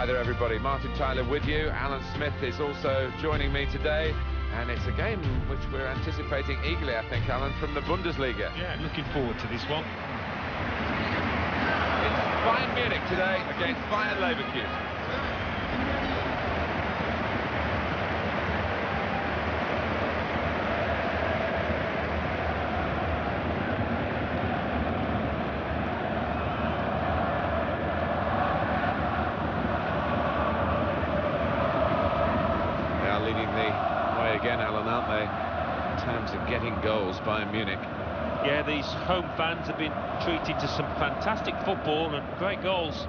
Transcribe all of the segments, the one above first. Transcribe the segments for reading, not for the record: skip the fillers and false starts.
Hi there everybody, Martin Tyler with you. Alan Smith is also joining me today, and it's a game which we're anticipating eagerly, I think, Alan, from the Bundesliga. Yeah, looking forward to this one. It's Bayern Munich today against Bayer Leverkusen. Leading the way again, Alan, aren't they, in terms of getting goals, Bayern Munich? Yeah, these home fans have been treated to some fantastic football and great goals.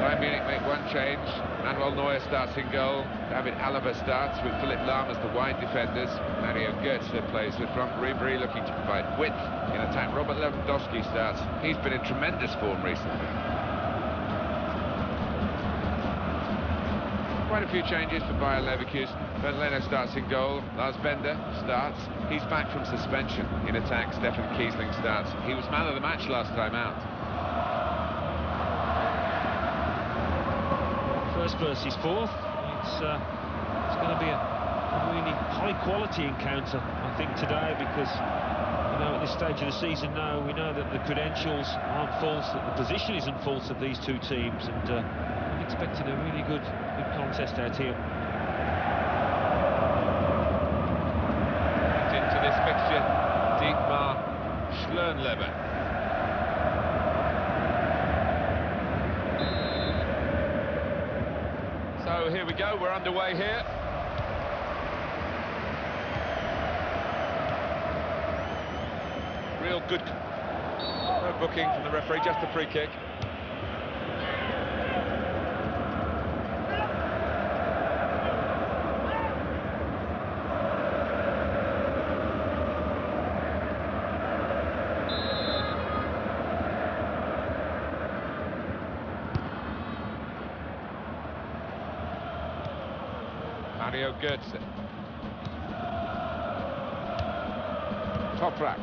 Bayern Munich make one change. Manuel Neuer starts in goal. David Alaba starts with Philipp Lahm as the wide defenders. Mario Götze plays with front. Ribery looking to provide width in attack. Robert Lewandowski starts. He's been in tremendous form recently. Quite a few changes for Bayer Leverkusen. Bernd Leno starts in goal. Lars Bender starts. He's back from suspension. In attack, Stefan Kiesling starts. He was man of the match last time out. First versus fourth. It's going to be a really high-quality encounter, I think, today, because at this stage of the season now, we know that the credentials aren't false, that the position isn't false of these two teams, and I'm expecting a really good contest out here. Into this fixture, Dietmar Schlernleber. So here we go, we're underway here. Real good booking from the referee, just a free kick. Mario Götze. Toprak.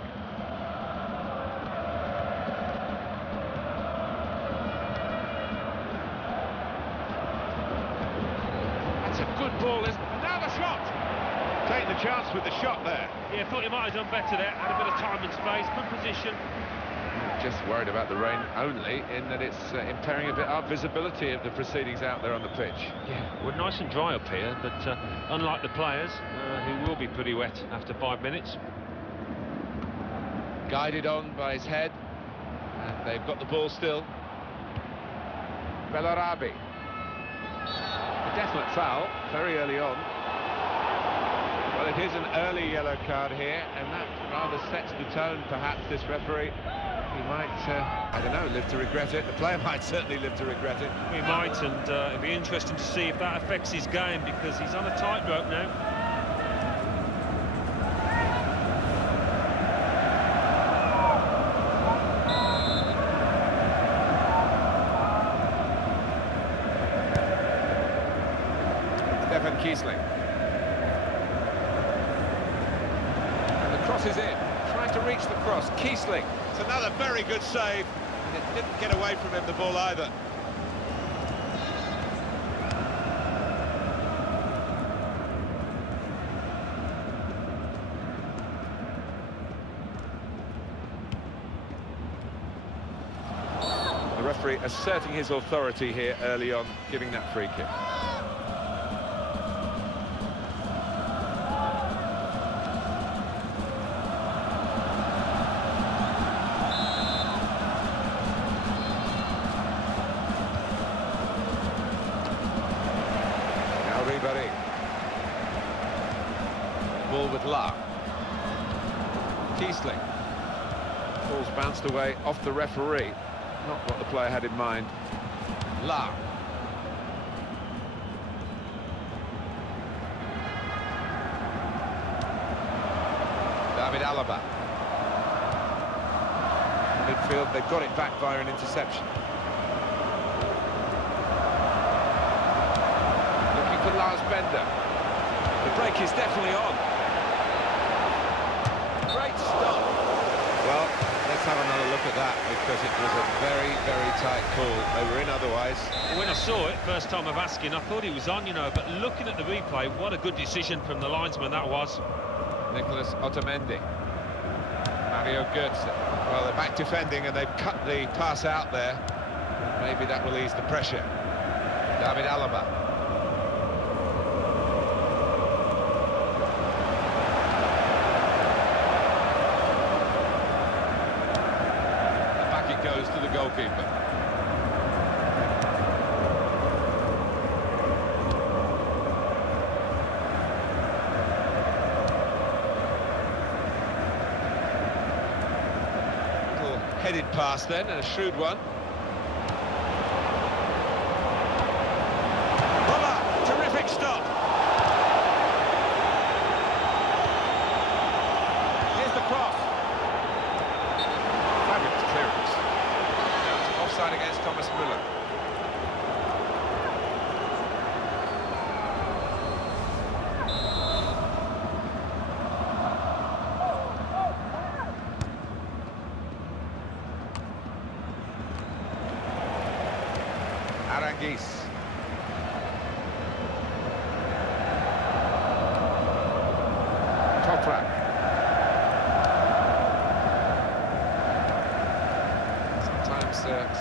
That's a good ball, isn't it? Now the shot! Take the chance with the shot there. Yeah, thought he might have done better there. Had a bit of time and space, good position. Just worried about the rain only, in that it's impairing a bit our visibility of the proceedings out there on the pitch. Yeah, we're nice and dry up here, but unlike the players, who will be pretty wet after 5 minutes. Guided on by his head, and they've got the ball still. Bellarabi. A definite foul, very early on. Well, it is an early yellow card here, and that rather sets the tone, perhaps, this referee. He might, I don't know, live to regret it. The player might certainly live to regret it. He might, and it'll be interesting to see if that affects his game, because he's on a tightrope now. Stefan Kiesling. And the cross is in. Trying to reach the cross. Kiesling. It's another very good save. And it didn't get away from him, the ball, either. The referee asserting his authority here early on, giving that free kick. Ribery. Ball with Lahm. Kiesling. Ball's bounced away off the referee. Not what the player had in mind. Lahm. David Alaba. Midfield, they've got it back via an interception. Looking for Lars Bender. The break is definitely on. Great stop. Well, let's have another look at that, because it was a very, very tight call. They were in otherwise. When I saw it, first time of asking, I thought he was on, you know, but looking at the replay, what a good decision from the linesman that was. Nicholas Otamendi. Mario Götze. Well, they're back defending and they've cut the pass out there. Maybe that will ease the pressure. David Alaba. And back it goes to the goalkeeper. Headed pass then, and a shrewd one. Terrific stop. Here's the cross. Fabulous clearance. Now it's offside against Thomas Müller. Aranguiz. Toprak. Sometimes,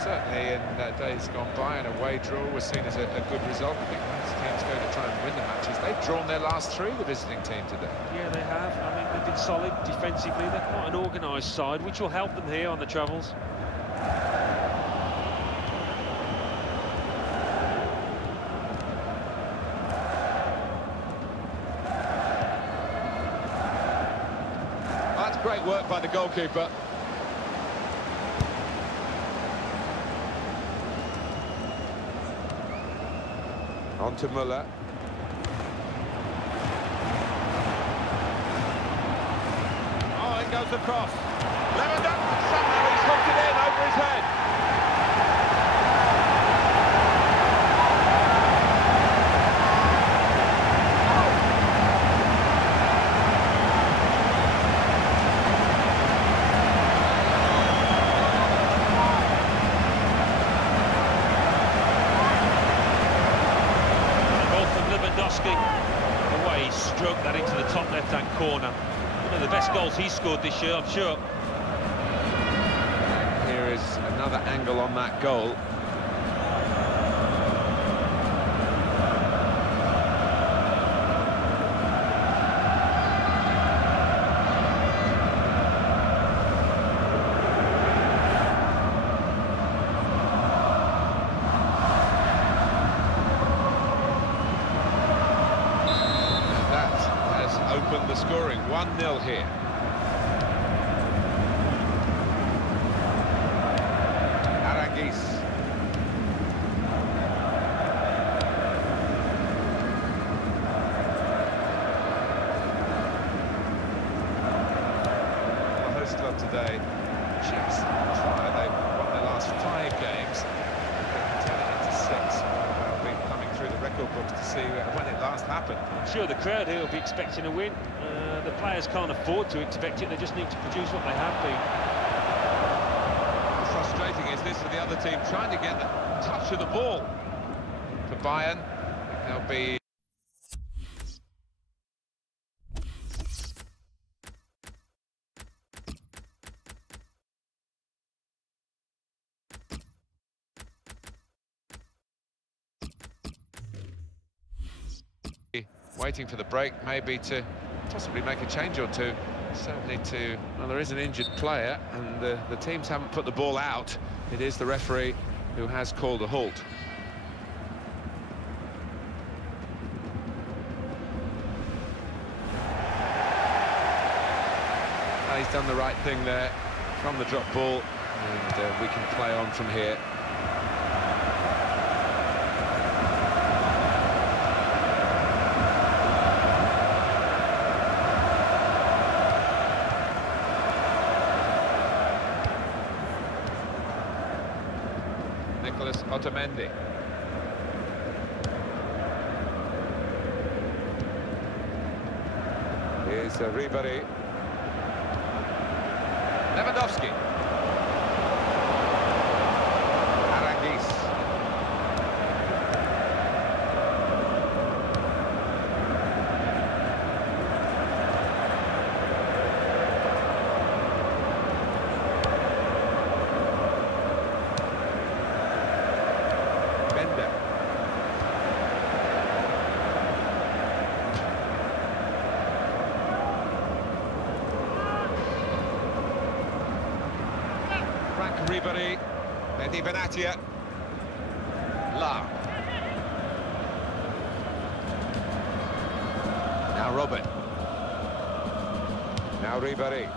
certainly in days gone by, an away draw was seen as a good result. I think most teams go to try and win the matches. They've drawn their last three, the visiting team today. Yeah, they have. I mean, they've been solid defensively. They're quite an organised side, which will help them here on the travels. Great work by the goalkeeper. On to Müller. Oh, in goes the cross. Lewandowski, somehow he's hooked it in over his head. The way he stroked that into the top left-hand corner. One of the best goals he's scored this year, I'm sure. Here is another angle on that goal. Open the scoring, 1-0 here. Aranguiz. The host club today just fire. They've won their last 5 games. They can turn it into 6. They'll be coming through the record books to see when it last happened. I'm sure the crowd here will be expecting a win. The players can't afford to expect it, they just need to produce what they have been. How frustrating is this for the other team, trying to get the touch of the ball? For Bayern, they'll be... waiting for the break, maybe to possibly make a change or two. Certainly to... well, there is an injured player, and the teams haven't put the ball out. It is the referee who has called a halt. Well, he's done the right thing there from the drop ball, and we can play on from here. Nicholas Otamendi. Here's Ribéry. Lewandowski. Bender. Ribéry, Mehdi Benatia, La. Now Robin. Now Ribéry.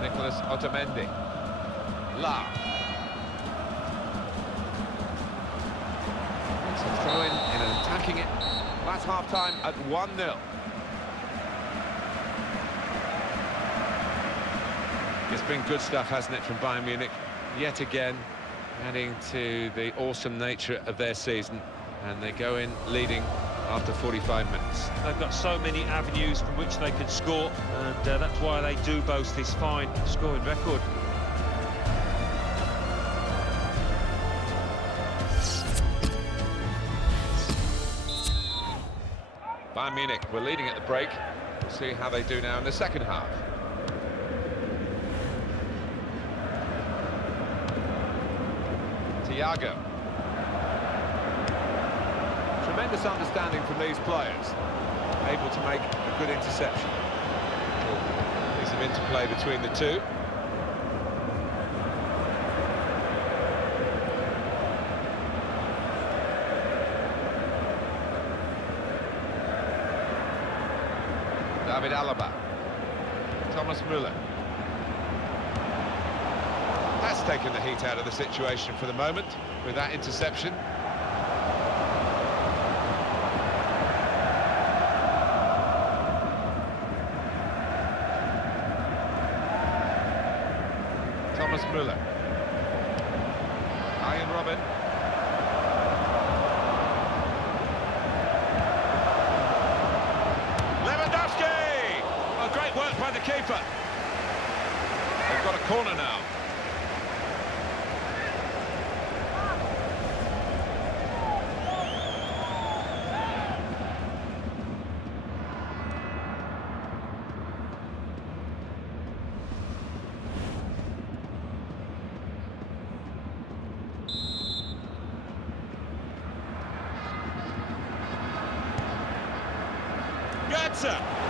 Nicolas Otamendi. La. It's a throw-in and attacking it. Last half-time at 1-0. It's been good stuff, hasn't it, from Bayern Munich? Yet again, adding to the awesome nature of their season. And they go in leading after 45 minutes. They've got so many avenues from which they can score, and that's why they do boast this fine scoring record. Bayern Munich were leading at the break. We'll see how they do now in the second half. Thiago. Tremendous understanding from these players. Able to make a good interception. Piece of interplay between the two. David Alaba. Thomas Müller. That's taken the heat out of the situation for the moment with that interception. Thomas Müller. Ian Robin. Lewandowski! Oh, great work by the keeper. They've got a corner now.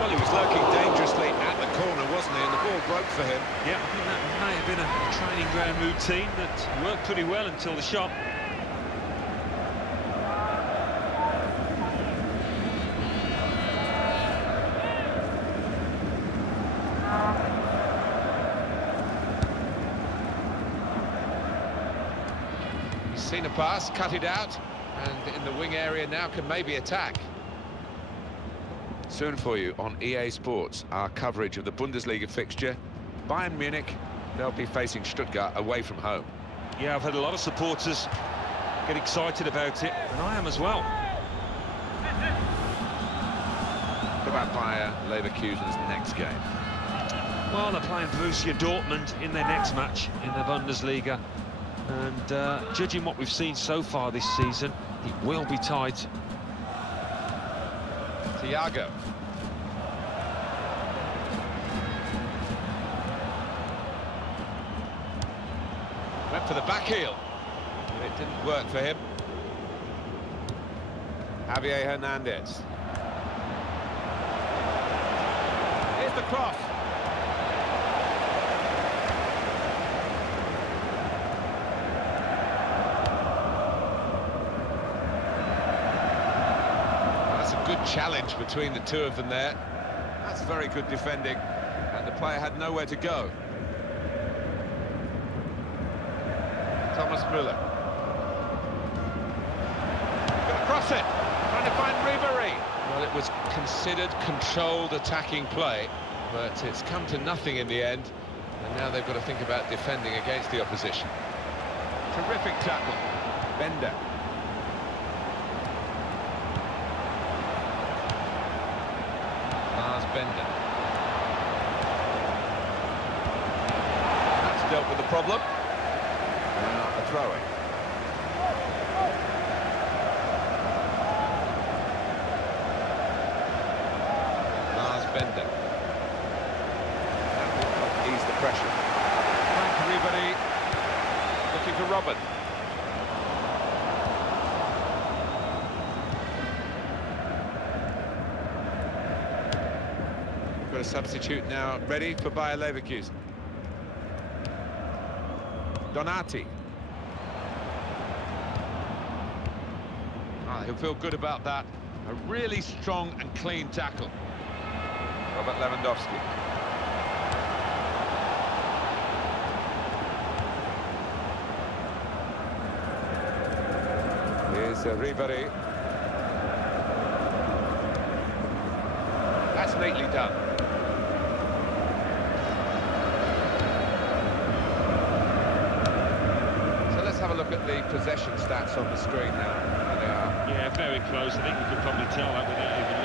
Well, he was lurking dangerously at the corner, wasn't he? And the ball broke for him. Yeah, I think that may have been a training ground routine that worked pretty well until the shot. He's seen a pass, cut it out, and in the wing area now can maybe attack. Soon for you on EA Sports, our coverage of the Bundesliga fixture. Bayern Munich, they'll be facing Stuttgart away from home. Yeah, I've had a lot of supporters get excited about it, and I am as well. What about Bayer Leverkusen's next game? Well, they're playing Borussia Dortmund in their next match in the Bundesliga. And judging what we've seen so far this season, it will be tight. Thiago. Went for the back heel, but it didn't work for him. Javier Hernandez. Here's the cross. Good challenge between the two of them there. That's very good defending, and the player had nowhere to go. Thomas Müller. Going to cross it, trying to find Ribéry. Well, it was considered controlled attacking play, but it's come to nothing in the end, and now they've got to think about defending against the opposition. Terrific tackle. Bender. Bender. That's dealt with the problem. Now a throw-in. Lars Bender. That will help ease the pressure. Frank Ribéry looking for Robin. a substitute now ready for Bayer Leverkusen. Donati. He'll feel good about that. A really strong and clean tackle. Robert Lewandowski. Here's Ribéry. That's neatly done. So let's have a look at the possession stats on the screen now. There they are. Yeah, very close. I think you could probably tell that without even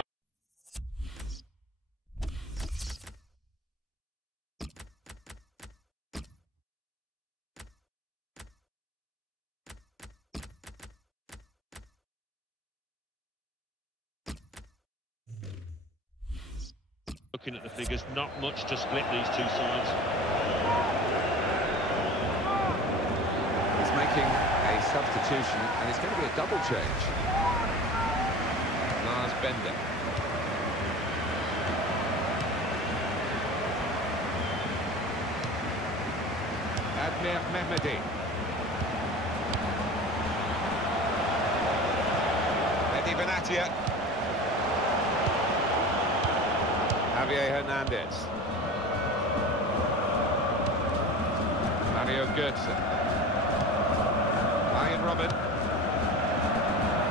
looking at the figures. Not much to split these two sides. He's making a substitution, and it's going to be a double change. Lars Bender. Admir Mehmedi. Mehdi Benatia. Javier Hernandez. Mario Götze. Ryan Robin.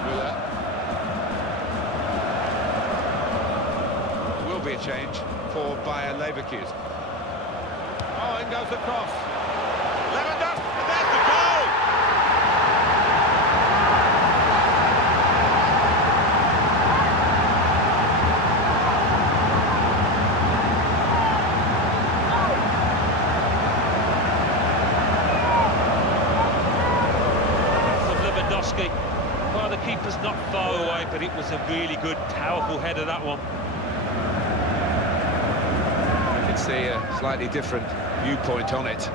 Müller. Will be a change for Bayer Leverkusen. Oh, in goes the cross. Lewandowski, there's the goal! Well, the keeper's not far away, but it was a really good, powerful header, that one. You can see a slightly different viewpoint on it.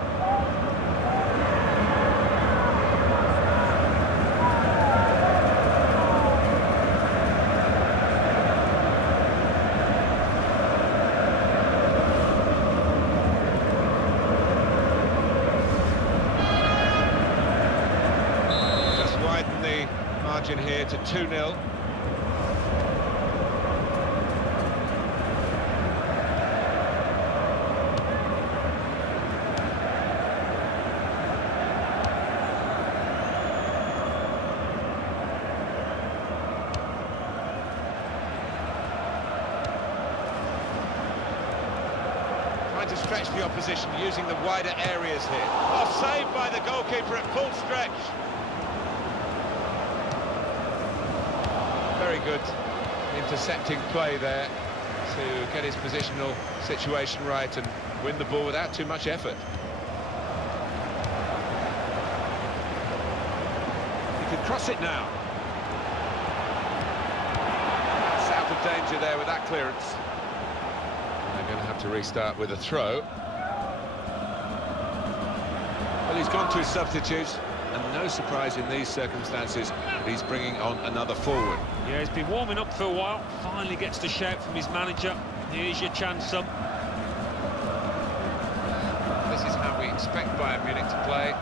Margin here to 2-0. Trying to stretch the opposition using the wider areas here. Oh, saved by the goalkeeper at full stretch. Very good intercepting play there to get his positional situation right and win the ball without too much effort. He can cross it now. That's out of danger there with that clearance. They're going to have to restart with a throw. Well, he's gone to his substitutes. And no surprise in these circumstances that he's bringing on another forward. Yeah, he's been warming up for a while. Finally gets the shout from his manager. Here's your chance, son. This is how we expect Bayern Munich to play.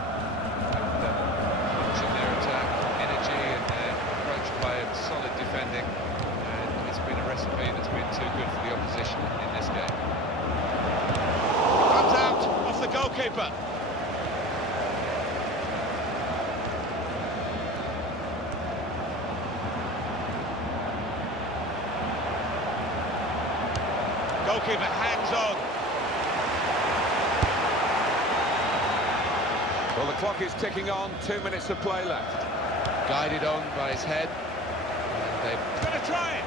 Launching their attack, energy and their approach play and solid defending. And it's been a recipe that's been too good for the opposition in this game. Comes out off the goalkeeper. Goalkeeper hangs on. Well, the clock is ticking on, 2 minutes of play left. Guided on by his head. And they're going to try it.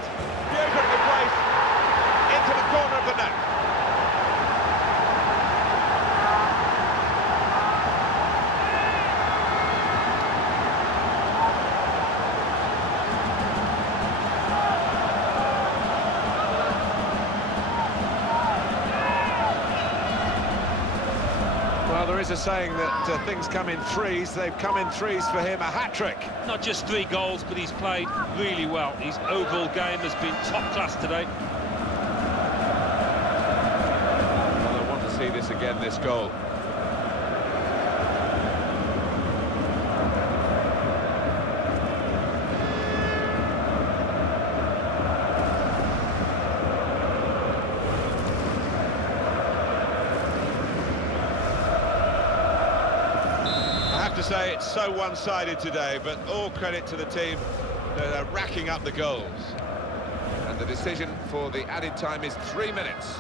Beautifully placed into the corner of the net. Well, there is a saying that things come in threes. They've come in threes for him, a hat-trick. Not just 3 goals, but he's played really well. His overall game has been top class today. again, this goal. To say it's so one-sided today, but all credit to the team that are racking up the goals. And the decision for the added time is 3 minutes.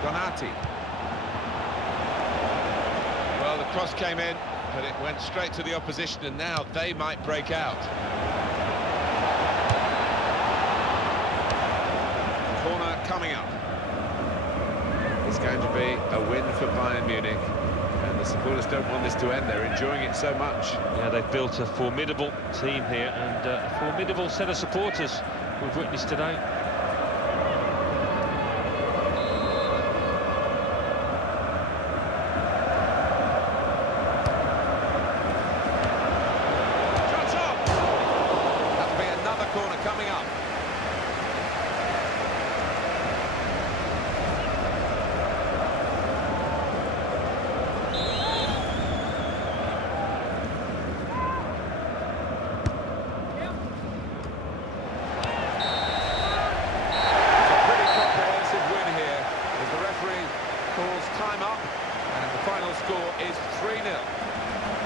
Donati. Well, the cross came in, but it went straight to the opposition, and now they might break out. Corner coming up. It's going to be a win for Bayern Munich, and the supporters don't want this to end. They're enjoying it so much. Yeah, they've built a formidable team here, and a formidable set of supporters we've witnessed today. Shots off! That'll be another corner coming up. Calls time up, and the final score is 3-0.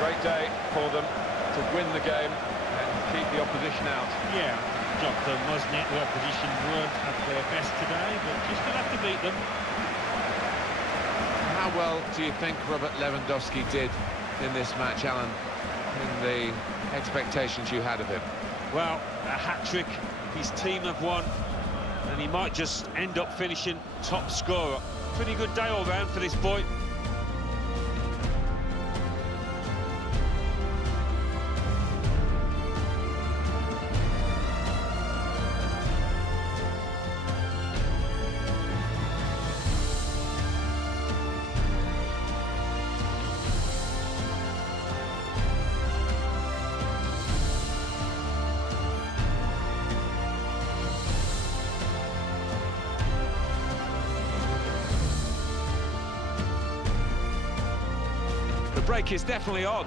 Great day for them to win the game and keep the opposition out. Yeah, job done, wasn't it? The opposition weren't at their best today, but you still have to beat them. How well do you think Robert Lewandowski did in this match, Alan, in the expectations you had of him? Well, a hat-trick, his team have won, and he might just end up finishing top scorer. Pretty good day all round for this boy. The break is definitely on.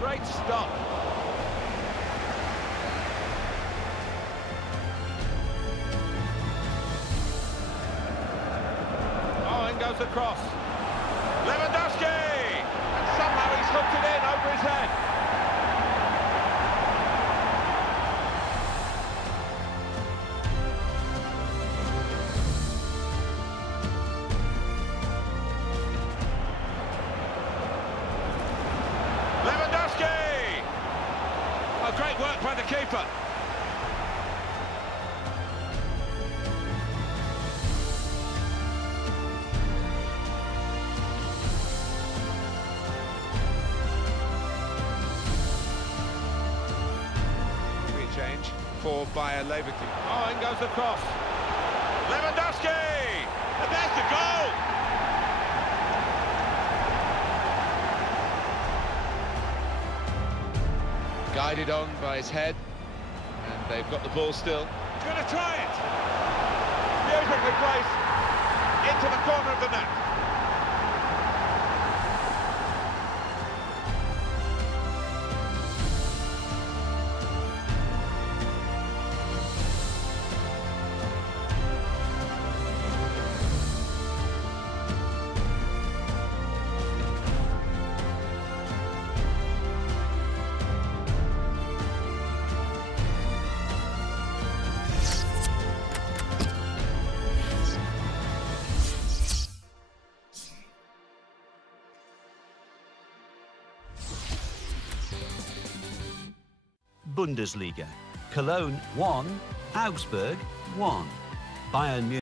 Great stop. Oh, in goes the cross. Lewandowski! And somehow he's hooked it in over his head. Lewandowski! Oh, great work by the keeper. Change for Bayer Leverkusen. Oh, in goes the cross. Lewandowski! And there's the goal! Guided on by his head, and they've got the ball still. He's going to try it! Beautifully placed into the corner of the net. Bundesliga. Cologne 1, Augsburg 1. Bayern Munich.